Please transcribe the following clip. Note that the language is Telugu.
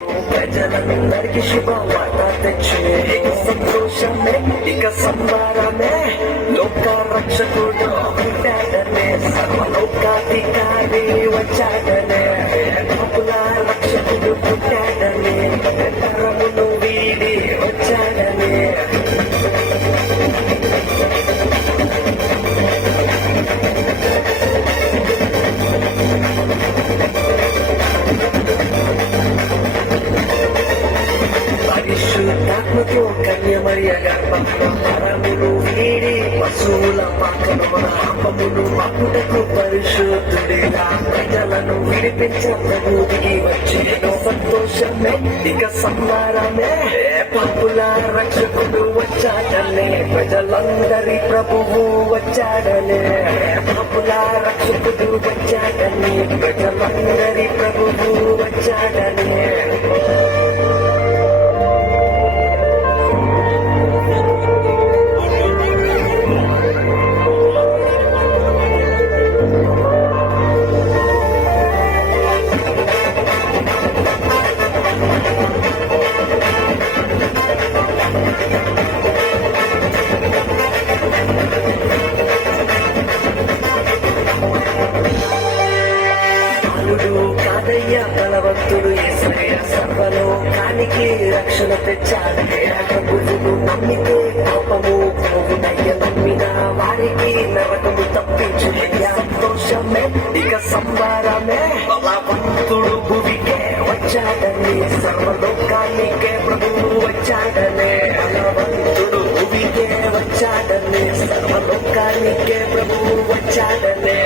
ప్రజలందరికీ శుభవార్త తెచ్చే ఇక సంతోషమే ఇక సంబారమే లోక రక్షకుడు పుట్టాడనే సర్వలోకాధికారి వచ్చాడనే పాపుల రక్షకుడు పుట్టాడనే తరమును వీడి వచ్చాడనే పరిశుద్ధాత్మతో కన్యమరియ గర్భంలో తరమును వీడి పశువుల పాకను పాపమును అప్పుడకు పరిశుద్ధుడిగా ప్రజలను విడిపించబూదికి వచ్చేను సంతోషమే ఇక సంహారమే పాపుల రక్షకుడు వచ్చాడనే ప్రజలందరి ప్రభువు వచ్చాడనే పాపుల రక్షకుడు వచ్చాడనే ప్రజలందరి ప్రభువు వచ్చాడనే కాదయ్యా బలవంతుడు యేసయ్య సర్వలోకానికి రక్షణ తెచ్చాడే ప్రభువును నమ్మితే పాపము పోవునయ్య నమ్మిన వారికి నరకము తప్పించునయ్యా సంతోషమే ఇక సంబారమే బలవంతుడు భూమికే వచ్చాడని సర్వలోకానికే ప్రభువు వచ్చాడనే బలవంతుడు భూమికే వచ్చాడని సర్వలోకానికే ప్రభువు వచ్చాడనే